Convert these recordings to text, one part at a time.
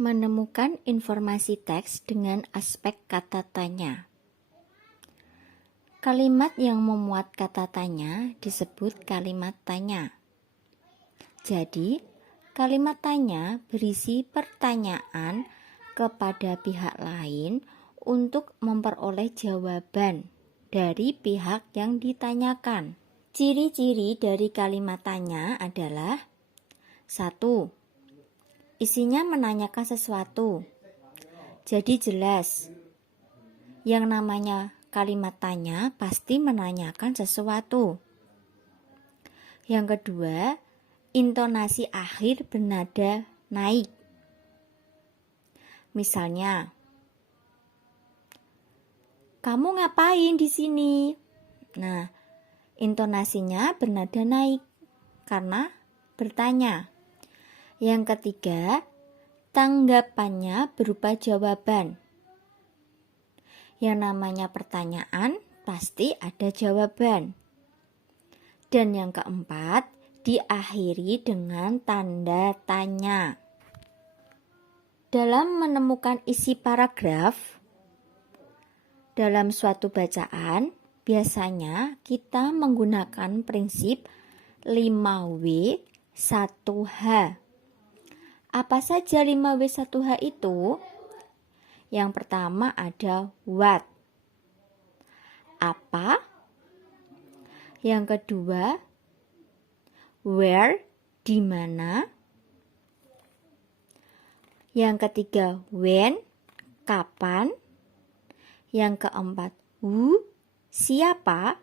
Menemukan informasi teks dengan aspek kata tanya. Kalimat yang memuat kata tanya disebut kalimat tanya. Jadi, kalimat tanya berisi pertanyaan kepada pihak lain untuk memperoleh jawaban dari pihak yang ditanyakan. Ciri-ciri dari kalimat tanya adalah 1. Isinya menanyakan sesuatu. Jadi jelas, yang namanya kalimat tanya pasti menanyakan sesuatu. Yang kedua, intonasi akhir bernada naik. Misalnya, kamu ngapain di sini? Nah, intonasinya bernada naik karena bertanya. Yang ketiga, tanggapannya berupa jawaban. Yang namanya pertanyaan pasti ada jawaban. Dan yang keempat, diakhiri dengan tanda tanya. Dalam menemukan isi paragraf dalam suatu bacaan, biasanya kita menggunakan prinsip 5W 1H. Apa saja 5W1H itu? Yang pertama ada what. Apa? Yang kedua, where, di mana? Yang ketiga, when, kapan? Yang keempat, who, siapa?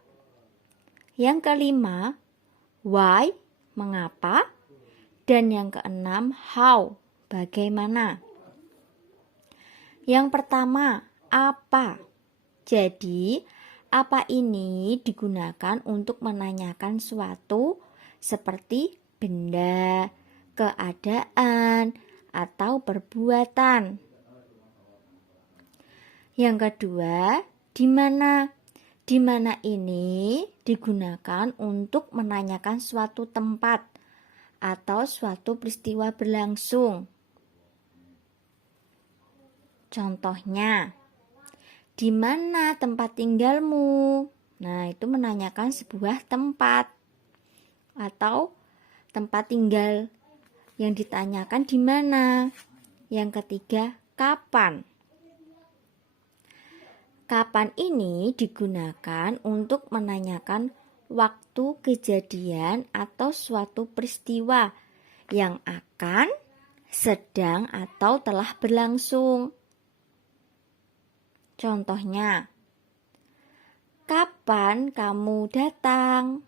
Yang kelima, why, mengapa? Dan yang keenam, how, bagaimana. Yang pertama, apa. Jadi, apa ini digunakan untuk menanyakan suatu seperti benda, keadaan, atau perbuatan. Yang kedua, di mana. Di mana ini digunakan untuk menanyakan suatu tempat atau suatu peristiwa berlangsung. Contohnya, di mana tempat tinggalmu? Nah, itu menanyakan sebuah tempat atau tempat tinggal yang ditanyakan di mana. Yang ketiga, kapan? Kapan ini digunakan untuk menanyakan waktu kejadian atau suatu peristiwa yang akan, sedang, atau telah berlangsung. Contohnya, kapan kamu datang?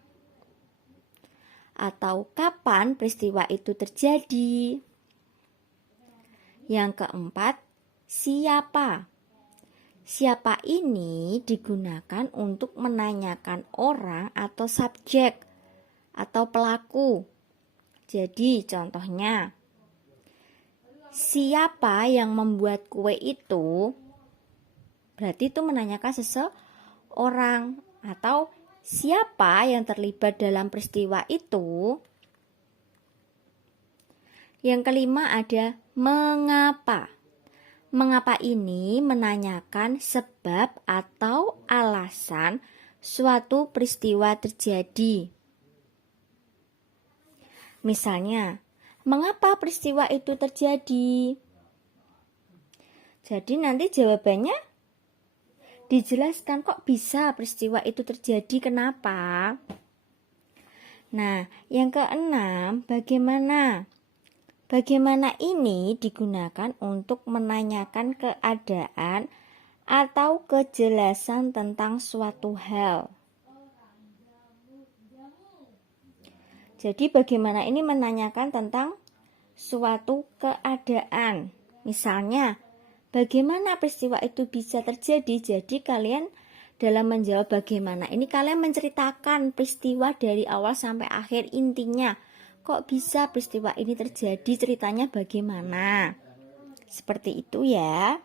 Atau kapan peristiwa itu terjadi? Yang keempat, siapa? Siapa ini digunakan untuk menanyakan orang atau subjek atau pelaku. Jadi contohnya, siapa yang membuat kue itu? Berarti itu menanyakan seseorang. Atau siapa yang terlibat dalam peristiwa itu? Yang kelima ada mengapa. Mengapa ini menanyakan sebab atau alasan suatu peristiwa terjadi. Misalnya, mengapa peristiwa itu terjadi? Jadi nanti jawabannya dijelaskan kok bisa peristiwa itu terjadi, kenapa? Nah, yang keenam, bagaimana? Bagaimana ini digunakan untuk menanyakan keadaan atau kejelasan tentang suatu hal. Jadi bagaimana ini menanyakan tentang suatu keadaan. Misalnya, bagaimana peristiwa itu bisa terjadi? Jadi kalian dalam menjawab bagaimana ini kalian menceritakan peristiwa dari awal sampai akhir, intinya. Kok bisa peristiwa ini terjadi, ceritanya bagaimana? Seperti itu ya.